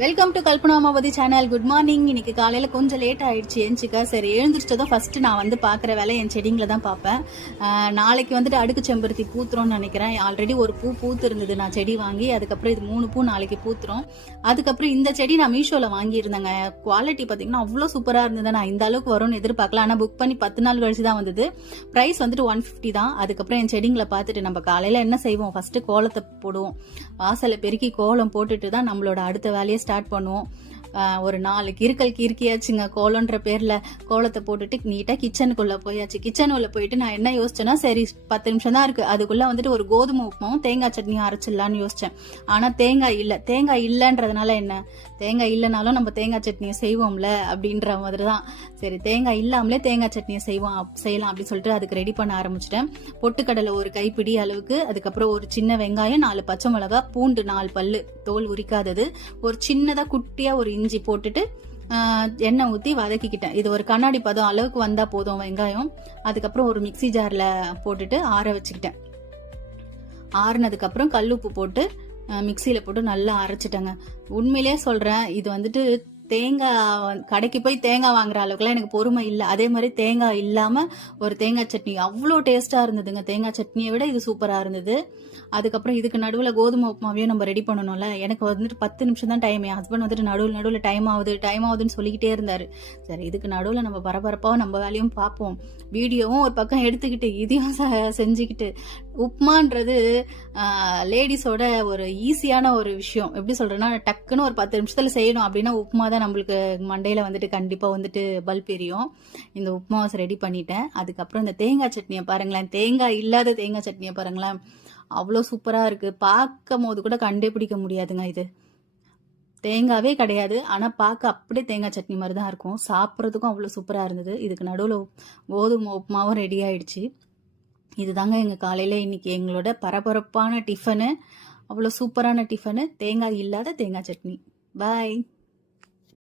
Welcome to Kalpana Ammavathi channel. Good morning. இன்னைக்கு காலையில் கொஞ்சம் லேட் ஆயிடுச்சு எழுந்துச்சிக்கா. சரி, எழுந்திரிச்சதும் ஃபர்ஸ்ட் நான் வந்து பார்க்குற வேலை என் செடிங்களை தான் பார்ப்பேன். நாளைக்கு வந்துட்டு அடுக்கு செம்பருத்தி பூத்துரும்னு நினைக்கிறேன். ஆல்ரெடி ஒரு பூத்து இருந்தது, நான் செடி வாங்கி. அதுக்கப்புறம் இது 3 பூ நாளைக்கு பூத்துரும். அதுக்கப்புறம் இந்த செடி நான் மீஷோவில் வாங்கியிருந்தேங்க. குவாலிட்டி பார்த்தீங்கன்னா அவ்வளோ சூப்பராக இருந்தது. நான் இந்த அளவுக்கு வரும்னு எதிர்பார்க்கல. ஆனால் புக் பண்ணி 10 நாள் கழிச்சு தான் வந்தது. ப்ரைஸ் வந்துட்டு 150 தான். அதுக்கப்புறம் என் செடிங்களை பார்த்துட்டு நம்ம காலையில் என்ன செய்வோம், ஃபர்ஸ்ட் கோலத்தை போடுவோம். வாசலை பெருக்கி கோலம் போட்டுட்டு தான் நம்மளோட அடுத்த வேலையை ஸ்டார்ட் பண்ணுவோம். ஒரு 4 கிறுக்கியாச்சுங்க. கோலன்ற பேர்ல கோலத்தை போட்டுட்டு நீட்டா கிச்சனுக்குள்ள போயாச்சு. கிச்சனுக்குள்ள போயிட்டு நான் என்ன யோசிச்சேன்னா, சரி 10 நிமிஷம் தான் இருக்கு, அதுக்குள்ள வந்துட்டு ஒரு கோதுமை உப்புமாவும் தேங்காய் சட்னியும் அரைச்சிடலான்னு யோசிச்சேன். ஆனா தேங்காய் இல்லைன்றதுனால என்ன, தேங்காய் இல்லைனாலும் நம்ம தேங்காய் சட்னியை செய்வோம்ல அப்படின்ற மாதிரி தான். சரி, தேங்காய் இல்லாமலே தேங்காய் சட்னியை செய்யலாம் அப்படின்னு சொல்லிட்டு அதுக்கு ரெடி பண்ண ஆரம்பிச்சிட்டேன். பொட்டுக்கடலை ஒரு கைப்பிடி அளவுக்கு, அதுக்கப்புறம் ஒரு சின்ன வெங்காயம், 4 பச்சை மிளகா, பூண்டு 4 பல்லு தோல் உரிக்காதது, ஒரு சின்னதா குட்டியா ஒரு இஞ்சி போட்டுட்டு எண்ணெய் ஊற்றி வதக்கிக்கிட்டேன். இது ஒரு கண்ணாடி பதம் அளவுக்கு வந்தா போதும் வெங்காயம். அதுக்கப்புறம் ஒரு மிக்சி ஜார்ல போட்டுட்டு ஆற வச்சுக்கிட்டேன். ஆறுனதுக்கு அப்புறம் கல்லுப்பு போட்டு மிக்சியில போட்டு நல்லா அரைச்சிட்டேங்க. உண்மையிலேயே சொல்றேன், இது வந்துட்டு தேங்காய் கடைக்கு போய் தேங்காய் வாங்குற அளவுக்குலாம் எனக்கு பொறுமை இல்லை. அதே மாதிரி தேங்காய் இல்லாம ஒரு தேங்காய் சட்னி அவ்வளோ டேஸ்டா இருந்ததுங்க. தேங்காய் சட்னியை விட இது சூப்பரா இருந்தது. அதுக்கப்புறம் இதுக்கு நடுவில் கோதுமை உப்புமாவையும் நம்ம ரெடி பண்ணணும்ல. எனக்கு வந்துட்டு 10 நிமிஷம் தான் டைம். என் ஹஸ்பண்ட் வந்துட்டு நடுவில் டைம் ஆகுதுன்னு சொல்லிக்கிட்டே இருந்தாரு. சரி, இதுக்கு நடுவில் நம்ம பரபரப்பாக நம்ம வேலையும் பார்ப்போம். வீடியோவும் ஒரு பக்கம் எடுத்துக்கிட்டு இதையும் செஞ்சுக்கிட்டு. உப்புமான்றது லேடிஸோட ஒரு ஈஸியான ஒரு விஷயம். எப்படி சொல்றேன்னா, டக்குன்னு ஒரு 10 நிமிஷத்துல செய்யணும் அப்படின்னா உப்புமா தான் நம்மளுக்கு மண்டையில வந்துட்டு கண்டிப்பா வந்துட்டு பல்ப் எரியும். இந்த உப்புமாவை ரெடி பண்ணிட்டேன். அதுக்கப்புறம் இந்த தேங்காய் சட்னியை பாருங்களேன், தேங்காய் இல்லாத தேங்காய் சட்னியை பாருங்களேன், அவ்வளோ சூப்பரா இருக்கு. பார்க்கும் போது கூட கண்டுபிடிக்க முடியாதுங்க. இது தேங்காவே கிடையாது, ஆனா பார்க்க அப்படியே தேங்காய் சட்னி மாதிரி தான் இருக்கும். சாப்பிட்றதுக்கும் அவ்வளோ சூப்பரா இருந்தது. இதுக்கு நடுவில் கோதுமை உப்புமாவும் ரெடி ஆயிடுச்சு. இதுதாங்க எங்க காலையில இன்னைக்கு எங்களோட பரபரப்பான டிஃபனு. அவ்வளோ சூப்பரான டிஃபனு, தேங்காய் இல்லாத தேங்காய் சட்னி. பாய்.